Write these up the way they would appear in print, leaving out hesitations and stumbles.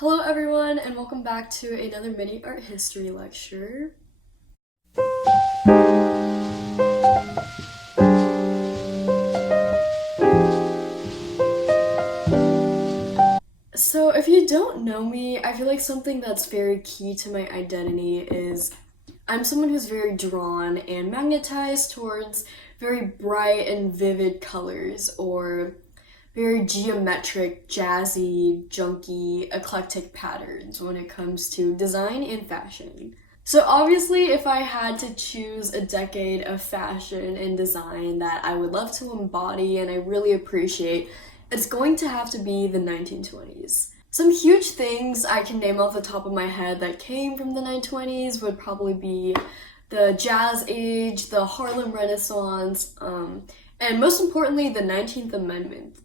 Hello everyone and welcome back to another mini art history lecture. So if you don't know me, I feel like something that's very key to my identity is I'm someone who's very drawn and magnetized towards very bright and vivid colors or very geometric, jazzy, junky, eclectic patterns when it comes to design and fashion. So obviously, if I had to choose a decade of fashion and design that I would love to embody and I really appreciate, it's going to have to be the 1920s. Some huge things I can name off the top of my head that came from the 1920s would probably be the Jazz Age, the Harlem Renaissance, and most importantly, the 19th Amendment.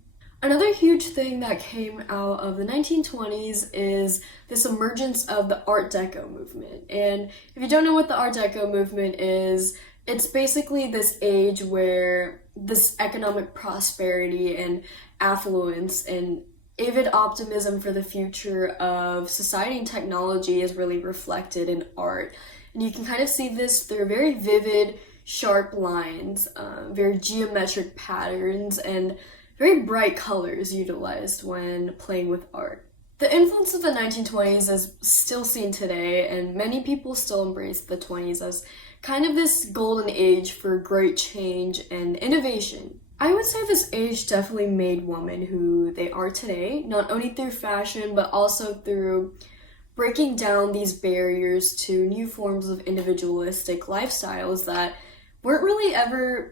Another huge thing that came out of the 1920s is this emergence of the Art Deco movement. And if you don't know what the Art Deco movement is, it's basically this age where this economic prosperity and affluence and avid optimism for the future of society and technology is really reflected in art. And you can kind of see this through very vivid, sharp lines, very geometric patterns, and very bright colors utilized when playing with art. The influence of the 1920s is still seen today, and many people still embrace the 20s as kind of this golden age for great change and innovation. I would say this age definitely made women who they are today, not only through fashion, but also through breaking down these barriers to new forms of individualistic lifestyles that weren't really ever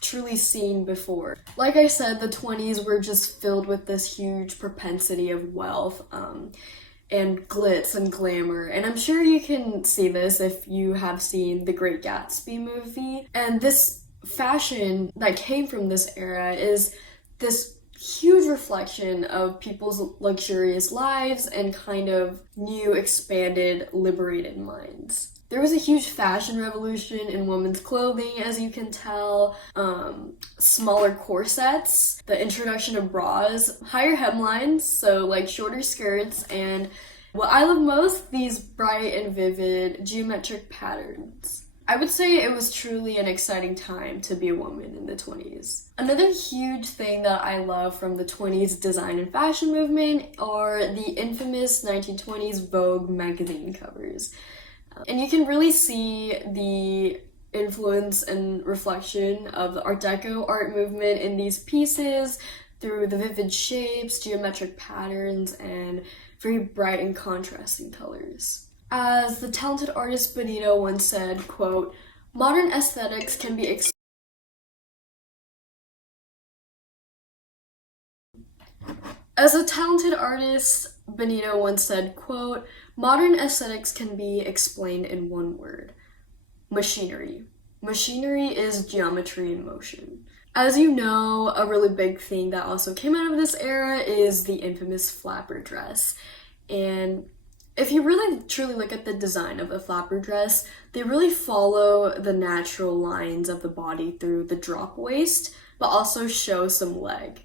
truly seen before. Like I said, the 20s were just filled with this huge propensity of wealth and glitz and glamour. And I'm sure you can see this if you have seen The Great Gatsby movie. And this fashion that came from this era is this huge reflection of people's luxurious lives and kind of new, expanded, liberated minds. There was a huge fashion revolution in women's clothing, as you can tell. Smaller corsets, the introduction of bras, higher hemlines, so like shorter skirts, and what I love most, these bright and vivid geometric patterns. I would say it was truly an exciting time to be a woman in the 20s. Another huge thing that I love from the 20s design and fashion movement are the infamous 1920s Vogue magazine covers. And you can really see the influence and reflection of the Art Deco art movement in these pieces through the vivid shapes, geometric patterns, and very bright and contrasting colors. As the talented artist Benito once said, quote, "Modern aesthetics can be As a talented artist, Benito once said, quote, "Modern aesthetics can be explained in one word: machinery. Machinery is geometry in motion." As you know, a really big thing that also came out of this era is the infamous flapper dress. And if you really truly look at the design of a flapper dress, they really follow the natural lines of the body through the drop waist, but also show some leg.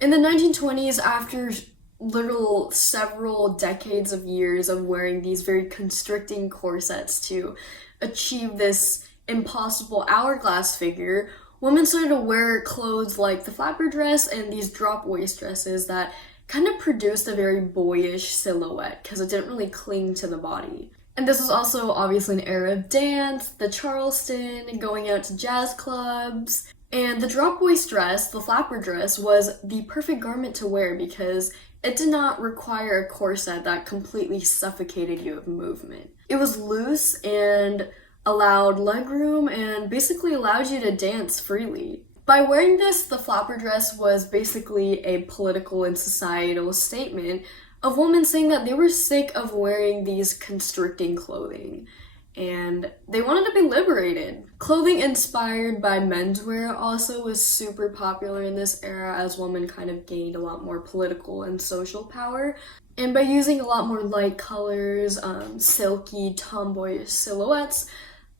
In the 1920s, after literal several decades of years of wearing these very constricting corsets to achieve this impossible hourglass figure, women started to wear clothes like the flapper dress and these drop waist dresses that kind of produced a very boyish silhouette because it didn't really cling to the body. And this was also obviously an era of dance, the Charleston, going out to jazz clubs. And the drop waist dress, the flapper dress, was the perfect garment to wear because it did not require a corset that completely suffocated you of movement. It was loose and allowed legroom and basically allowed you to dance freely. By wearing this, the flapper dress was basically a political and societal statement of women saying that they were sick of wearing these constricting clothing and they wanted to be liberated. Clothing inspired by menswear also was super popular in this era as women kind of gained a lot more political and social power. And by using a lot more light colors, silky, tomboyish silhouettes,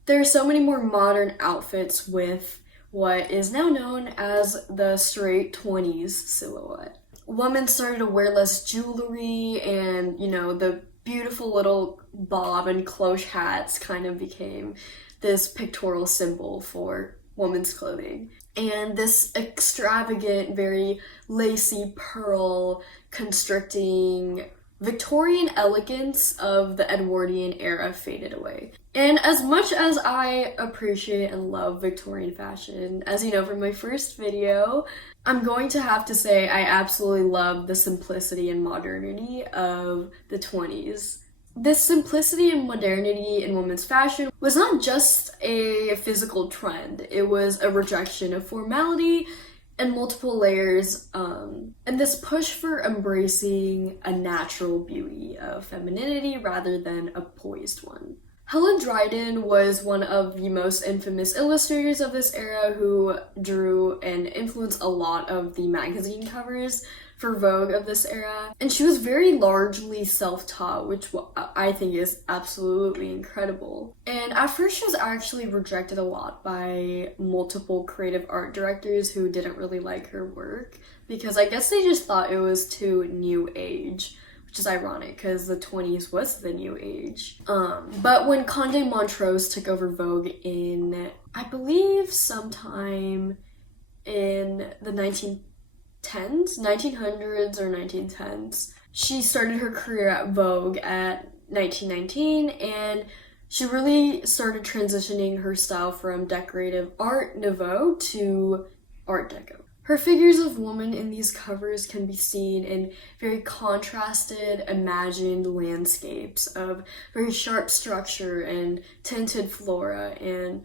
there are so many more modern outfits with what is now known as the straight 20s silhouette. women started to wear less jewelry, and you know, the beautiful little bob and cloche hats kind of became this pictorial symbol for women's clothing. And this extravagant, very lacy pearl constricting Victorian elegance of the Edwardian era faded away. And as much as I appreciate and love Victorian fashion, as you know from my first video, I'm going to have to say I absolutely love the simplicity and modernity of the 20s. This simplicity and modernity in women's fashion was not just a physical trend, it was a rejection of formality and multiple layers, and this push for embracing a natural beauty of femininity rather than a poised one. Helen Dryden was one of the most infamous illustrators of this era who drew and influenced a lot of the magazine covers for Vogue of this era. And she was very largely self-taught, which I think is absolutely incredible. And at first she was actually rejected a lot by multiple creative art directors who didn't really like her work because I guess they just thought it was too new age, which is ironic because the 20s was the new age. But when Condé Montrose took over Vogue in, I believe, sometime in the 1900s or 1910s, she started her career at Vogue at 1919, and she really started transitioning her style from decorative Art Nouveau to Art Deco. Her figures of women in these covers can be seen in very contrasted, imagined landscapes of very sharp structure and tinted flora, and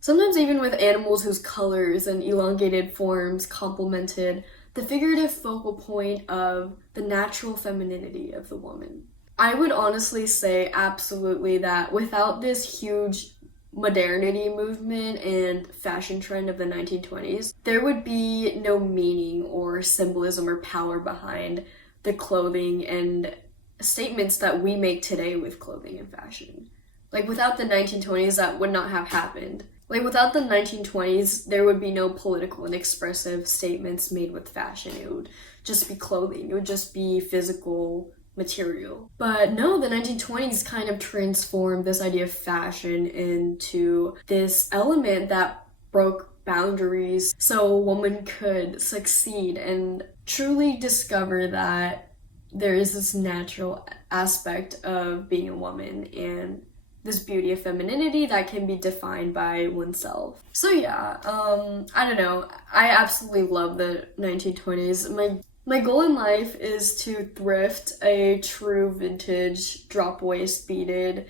sometimes even with animals whose colors and elongated forms complemented the figurative focal point of the natural femininity of the woman. I would honestly say absolutely that without this huge modernity movement and fashion trend of the 1920s, there would be no meaning or symbolism or power behind the clothing and statements that we make today with clothing and fashion. Like, without the 1920s, that would not have happened. Like, without the 1920s, there would be no political and expressive statements made with fashion. It would just be clothing. It would just be physical material. But no, the 1920s kind of transformed this idea of fashion into this element that broke boundaries so a woman could succeed and truly discover that there is this natural aspect of being a woman and this beauty of femininity that can be defined by oneself. So yeah, I don't know. I absolutely love the 1920s. My goal in life is to thrift a true vintage drop waist beaded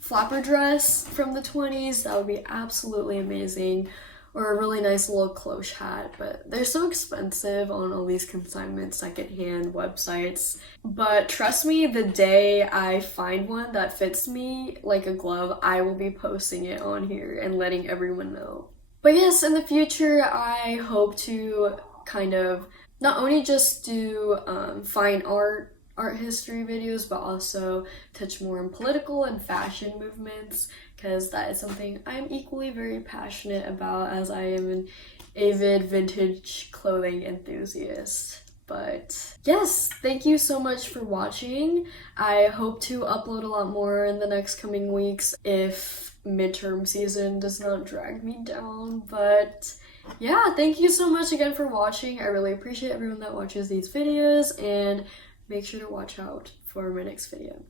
flapper dress from the 20s. That would be absolutely amazing. Or a really nice little cloche hat, but they're so expensive on all these consignment secondhand websites. But trust me, the day I find one that fits me like a glove, I will be posting it on here and letting everyone know. But yes, in the future, I hope to kind of not only just do fine art history videos, but also touch more on political and fashion movements, because that is something I'm equally very passionate about, as I am an avid vintage clothing enthusiast. But yes, thank you so much for watching. I hope to upload a lot more in the next coming weeks if midterm season does not drag me down. But yeah, thank you so much again for watching. I really appreciate everyone that watches these videos, and make sure to watch out for my next video.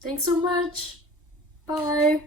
Thanks so much. Bye.